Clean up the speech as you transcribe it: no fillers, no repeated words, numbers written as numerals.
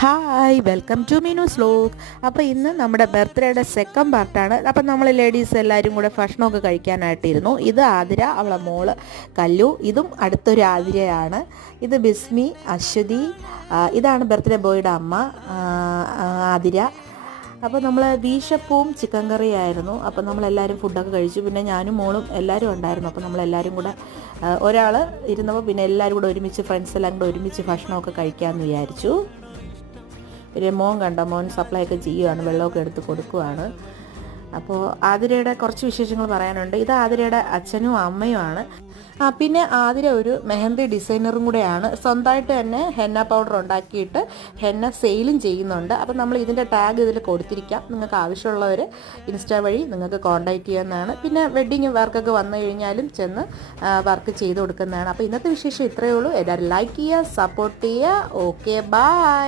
Hi welcome to Meenu's vlog. അപ്പോൾ ഇന്ന് നമ്മുടെ ബർത്ത്ഡേയുടെ സെക്കൻഡ് പാർട്ടാണ്. അപ്പം നമ്മൾ ലേഡീസ് എല്ലാവരും കൂടെ ഭക്ഷണമൊക്കെ കഴിക്കാനായിട്ടിരുന്നു. ഇത് ആതിര, അവളെ മോള് കല്ലു, ഇതും അടുത്തൊരു ആതിരയാണ്. ഇത് ബിസ്മി, അശ്വതി, ഇതാണ് ബർത്ത്ഡേ ബോയുടെ അമ്മ ആതിര. അപ്പോൾ നമ്മൾ ബീഷപ്പവും ചിക്കൻ കറിയായിരുന്നു. അപ്പോൾ നമ്മളെല്ലാവരും ഫുഡൊക്കെ കഴിച്ചു. പിന്നെ ഞാനും മോളും എല്ലാവരും ഉണ്ടായിരുന്നു. അപ്പോൾ നമ്മളെല്ലാവരും കൂടെ ഒരാൾ ഇരുന്നപ്പോൾ പിന്നെ എല്ലാവരും കൂടെ ഒരുമിച്ച് ഫ്രണ്ട്സ് എല്ലാം കൂടെ ഒരുമിച്ച് ഭക്ഷണമൊക്കെ കഴിക്കാമെന്ന് വിചാരിച്ചു. പിന്നെ മോൻ കണ്ടോ, മോൻ സപ്ലൈ ഒക്കെ ചെയ്യുകയാണ്, വെള്ളമൊക്കെ എടുത്ത് കൊടുക്കുകയാണ്. അപ്പോൾ ആതിരയുടെ കുറച്ച് വിശേഷങ്ങൾ പറയാനുണ്ട്. ഇത് ആതിരയുടെ അച്ഛനും അമ്മയുമാണ്. പിന്നെ ആതിര ഒരു മെഹന്തി ഡിസൈനറും കൂടെയാണ്. സ്വന്തമായിട്ട് തന്നെ ഹെന്ന പൗഡർ ഉണ്ടാക്കിയിട്ട് ഹെന്ന സെയിലും ചെയ്യുന്നുണ്ട്. അപ്പോൾ നമ്മൾ ഇതിൻ്റെ ടാഗ് ഇതിൽ കൊടുത്തിരിക്കാം. നിങ്ങൾക്ക് ആവശ്യമുള്ളവർ ഇൻസ്റ്റാ വഴി നിങ്ങൾക്ക് കോൺടാക്റ്റ് ചെയ്യാവുന്നതാണ്. പിന്നെ വെഡ്ഡിങ് വർക്കൊക്കെ വന്നു കഴിഞ്ഞാലും ചെന്ന് വർക്ക് ചെയ്ത് കൊടുക്കുന്നതാണ്. അപ്പോൾ ഇന്നത്തെ വിശേഷം ഇത്രയേ ഉള്ളൂ. എല്ലാവരും ലൈക്ക് ചെയ്യുക, സപ്പോർട്ട് ചെയ്യുക. Okay, by.